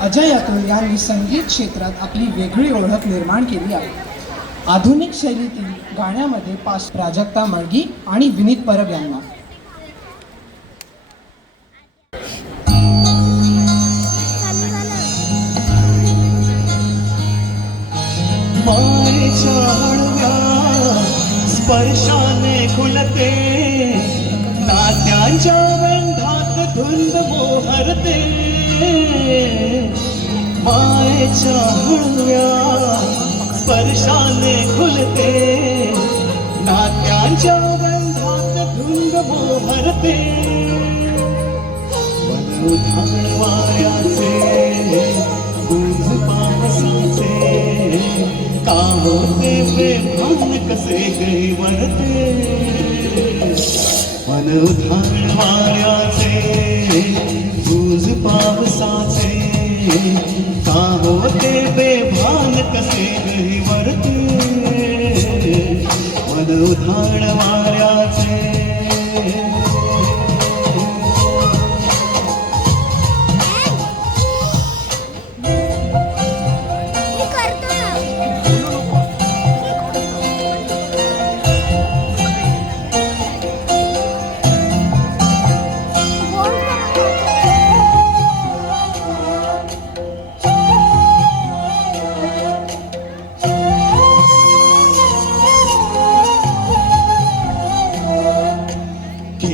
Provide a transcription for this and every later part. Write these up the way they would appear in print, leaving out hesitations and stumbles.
अजय अतुल यांनी संगीत क्षेत्रात आपली वेगळी ओळख निर्माण केली आहे. आधुनिक शैलीतील गाण्यामध्ये प्राजक्ता मळगी आणि विनीत परब यांना स्पर्शाने खुलते नात्यांच्या बंधात धुंद मोहरते मायेच्या हळव्या स्पर्शाने खुलते नात्यांच्या बंधात धुंद मोहरते उधाण वाऱ्याचे गुंज पावसाचे का होते बेभान कसे गैवरते मन उधाण वाऱ्याचे गुंज पावसाचे का होते बेभान कसे गैवरते मन उधाण वाऱ्याचे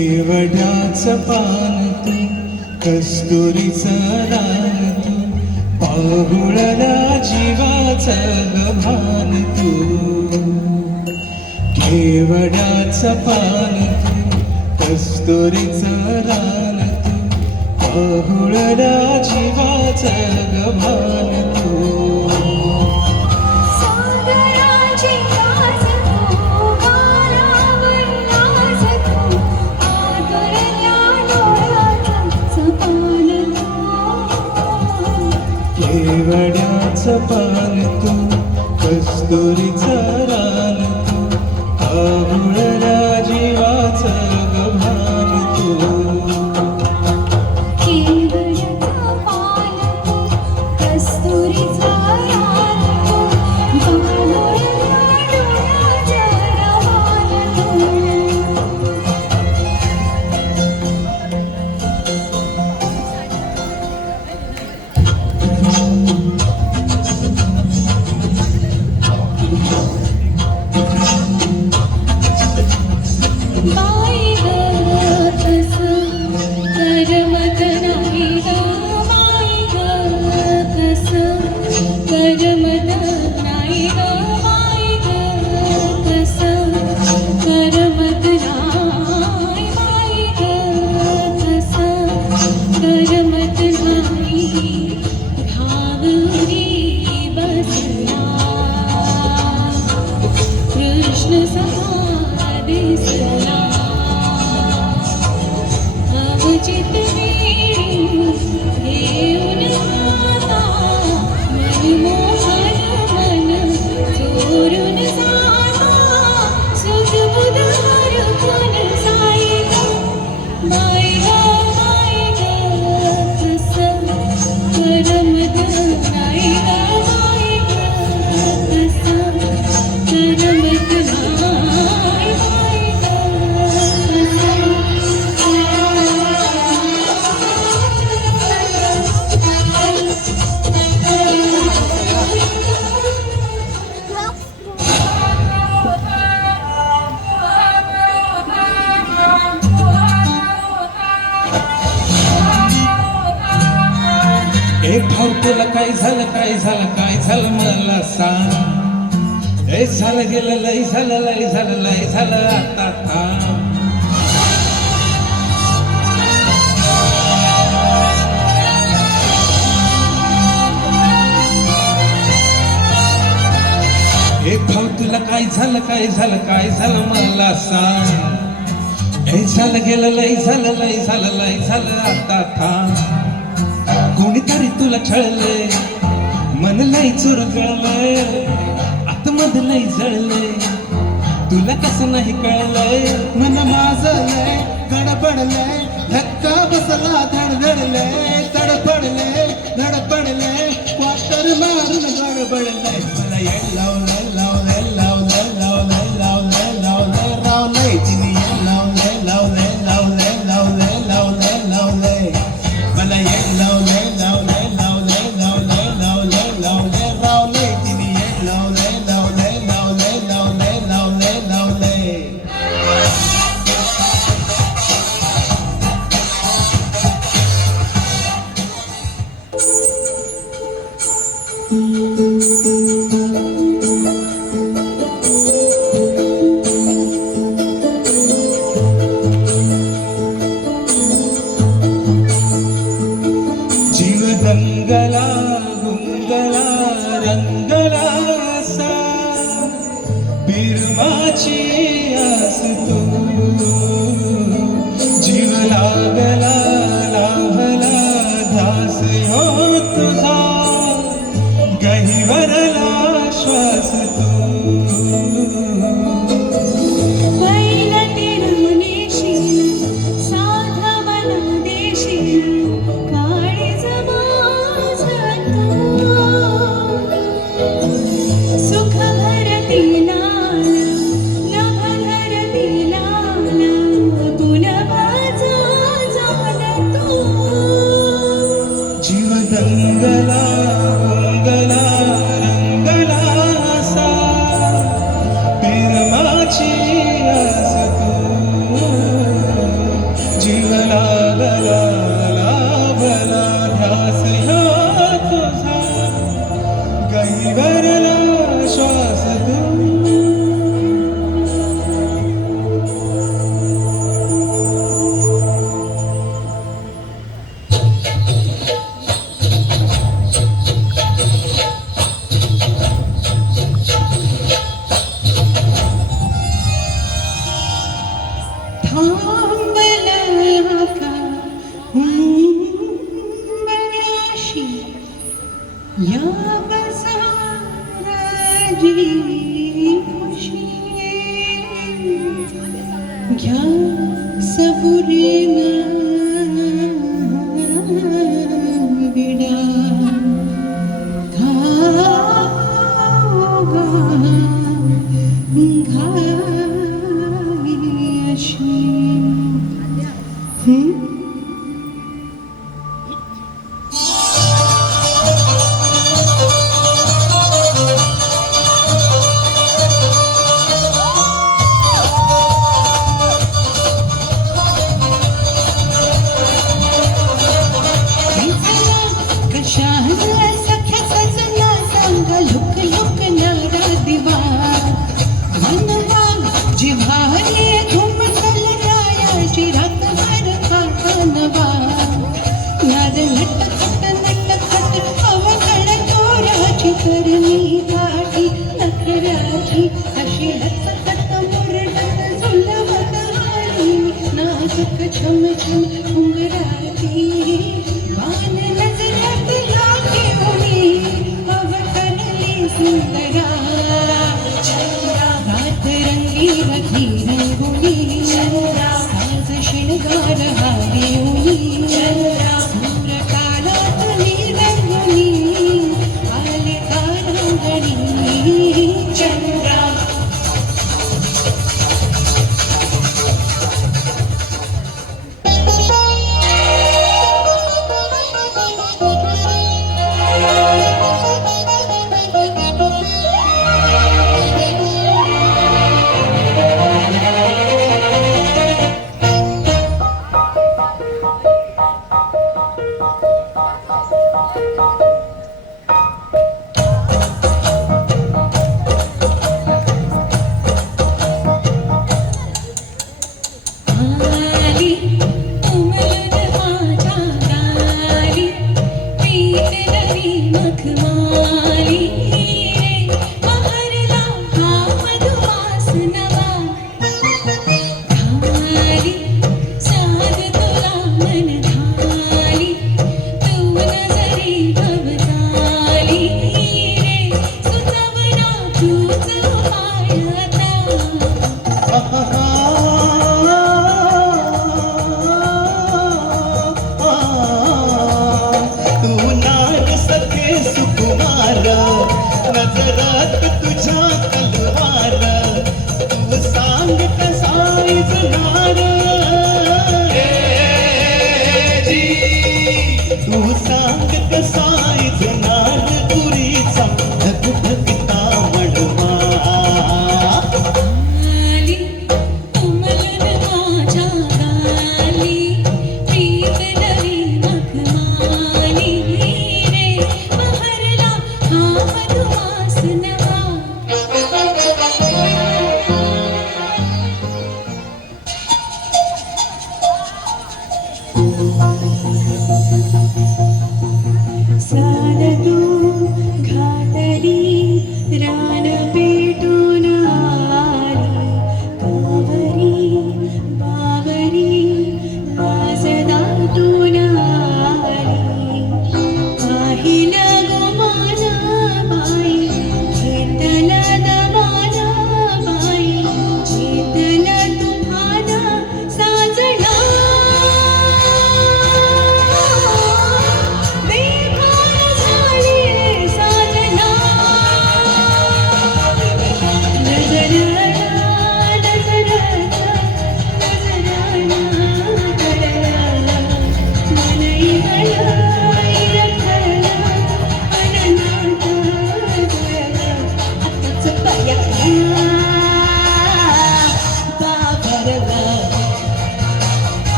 केवड्याचं पान तू कस्तुरीचं रान तू पाहुळला जीवाचं गभान तू केवड्याचं पान तू कस्तुरीचं रान तू पाहुळला जीवाचं गभान तू केवड्याचं पान तू कस्तुरीचं रान तू पाहुळला जीवाचं गभान तू केवड्याचं पान तू कस्तुरीचं रान तू पाहुळला डोळ्याचं रवान तू एक भाऊ तुला काय झालं मला सांग लय झालं गेलं लय झालं आता थांब एक भाऊ तुला काय झालं मला सांग लय झालं गेलं लय झालं आता थांब कोणीतरी तुला छळले मन लय चुरगळले आतमध्ये लय जळले तुला कसं नाही कळलंय मन माझं लय गडबडलंय धक्का बसला धडधडले तडफडले धडपडले क्वार्टर मारून गडबडले मला येड लावले लावले लावले लावले लावले लावले रावले तिने येड लावले लावले लावले लावले लावले लावले मला येड लावले लावले लावले लावले लावले लावले रावले तिने येड लावले लावले लावले लावले लावले लावले जीव दंगला गुंगला रंगला असा बिरमाची आस तू जीव लागला लाभला ध्यास हो तुझा गहिवरला श्वास तू पहिल तिरुनेशी साधा मला देशी काळीज माझं तू सुख भरती लाल नभ धरती लाल पुन माझा झाला तू जीव दंगला गुंगला रंगला असा बिरमाची आस तू जीव लागला लाभला ध्यास ह्या तुझा गहिवरला श्वास तू थांबला का हुंबऱ्याशी या बसाराजी खुशी घ्या सबुरीनं विडा घाई अशी कशाला सख्या सजना सांग लुक लुक नारा दिवा मनवा जिव्हारी घुमसल रायाची रातभर खानवा नाद नटखट नटखट अवघड तोराची करणी काठी नखराची अशी लचकत मुरडत झुलवत आली नाजूक छम छम घुंगराची बाण नजरात लागे उभी अवतरली सुंदरा रात रंगीन ही रंगुली साज शिणगार हारी उनी सूर काळात रंगुली आले कारंगणी चंद्रा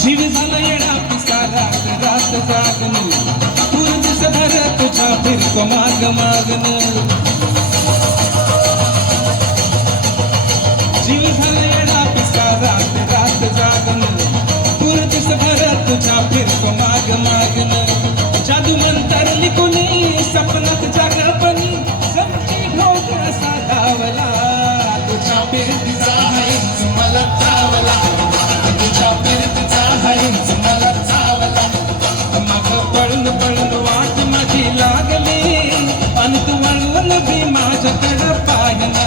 जीव झाला येडा पिसा रात रात जागन पूर दिस भर तुझा फिरको माग मागन जीव झाला येडा पिसा रात रात जागन पूर दिस भर तुझा फिरको माग मागन जादू मंतर लिखुनी सपनात जागपणी सबची ढोक असा धावला तुझ्या फिरतीचा हंस मला चावला तुझ्या फिरतीचा हंस मला चावला मग पळून पळून वाट माझी लागली आणि तू वळवून भी माझ्याकडं पाहिना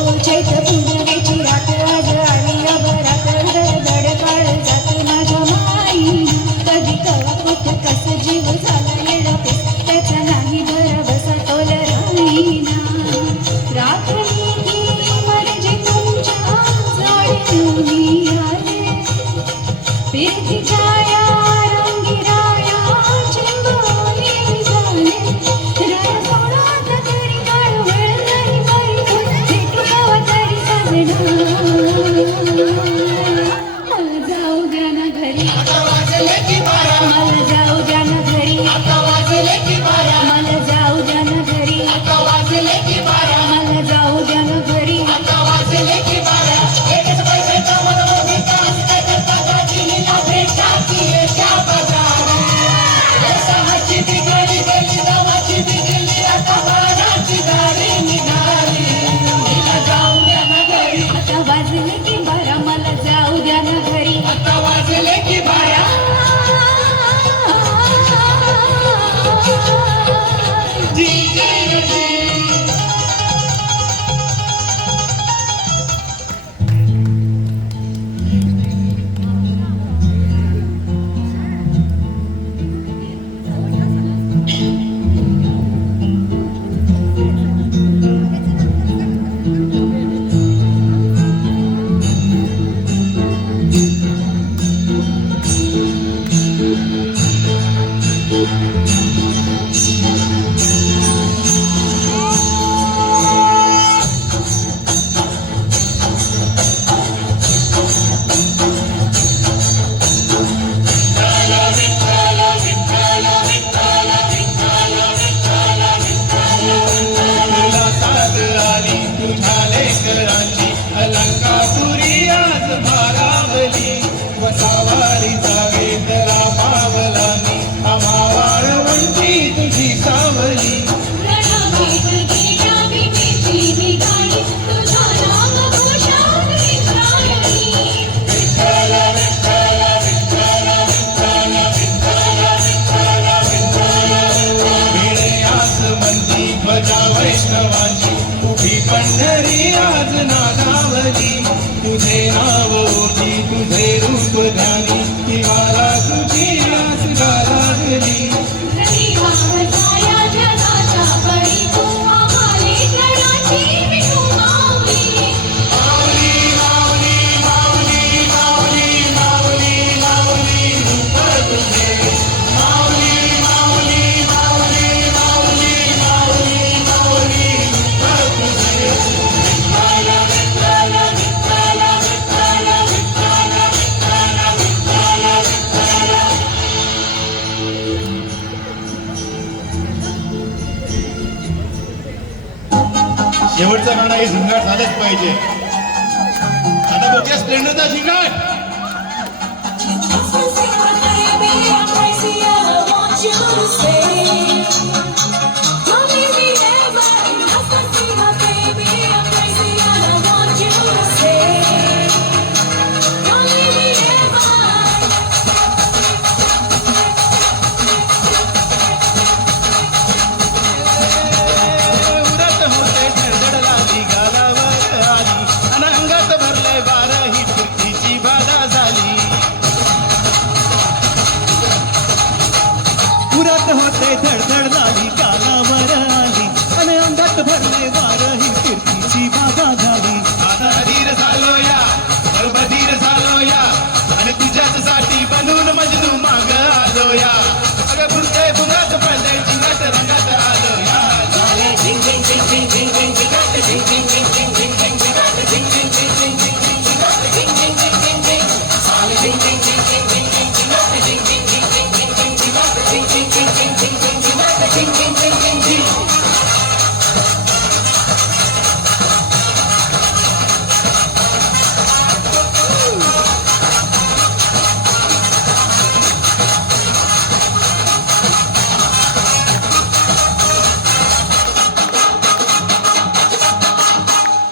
चैत्रपूर्णिमेची रात आज आली अभरात गडगड काळ जात माझ्या माई कधी कवा कुठं कसं जीव झाला येडापेस त्याचा नाही भरवसा तोल राहीना रात्री गेली म्हणजे तुमच्या जाळी आले प्रीतीच्या या रंगीराया चिंबोरी झाले राया सोडात तरी काळ वेळ नाही बरी भेटू कवा तरी सजना मला जाऊ द्या ना घरी मला जाऊ द्या ना घरी मला जाऊ द्या ना घरी मला जाऊ द्या ना घरी आता वाजले की बारा मला जाऊ द्या ना घरी आता वाजले की बारा अलंकापुरी आज भारावली वसावारी जागे तरा पावलानी आम्हा वाळवंटी तुझी सावली ध्वजा वैष्णवाची उभी पंढरी आज नागावली तुझे नाव ओटी तुझे रूप ध्यानी ती मला तुझी आस लागली शेवटचं गाणं हे झिंगाट झालंच पाहिजे. आता बघूया स्प्लेंडरचा झिंगाट.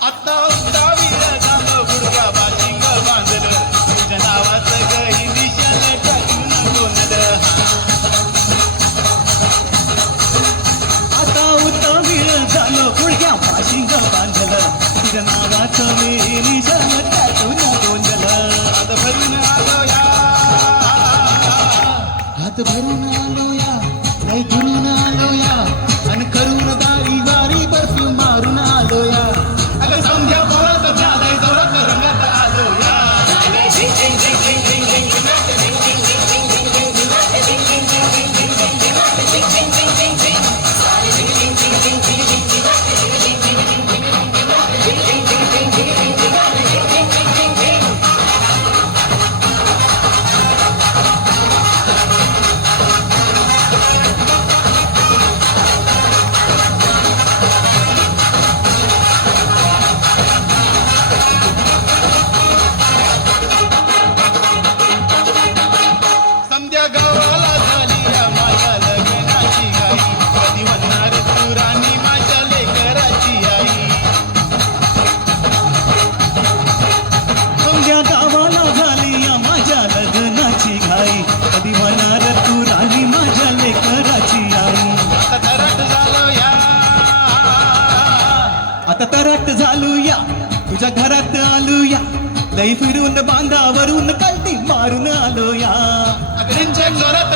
आता उतावीळ झालं गुडघ्या बाशिंग बांधलं तुझ्या नावाचं गही निशाण टाकून बोललं आता उतावीळ झालं गुडघ्या बाशिंग बांधलं तुझ्या नावाचं मी निशाण टाकून बोललं हात भरून आलो या हात भरून आलो या लय दुरून आलो या आणि करून दारी वारी बर्फी मारून आलो या अगं समजा परत झालंय जोरात रंगात आलो या समजा गावाला झाली या माझ्या लग्नाची आई कधी म्हणणार तू राणी माझ्या लेकराची आई समजा गावाला झाली या माझ्या लग्नाची घाई कधी म्हणणार तू राणी माझ्या लेकराची आई आता तराट झालो या आता तराट झालो या तुझ्या घरात आलो या लई फिरून बांधावरून कल्टी मारून आलो या अग्नींच्या जोरात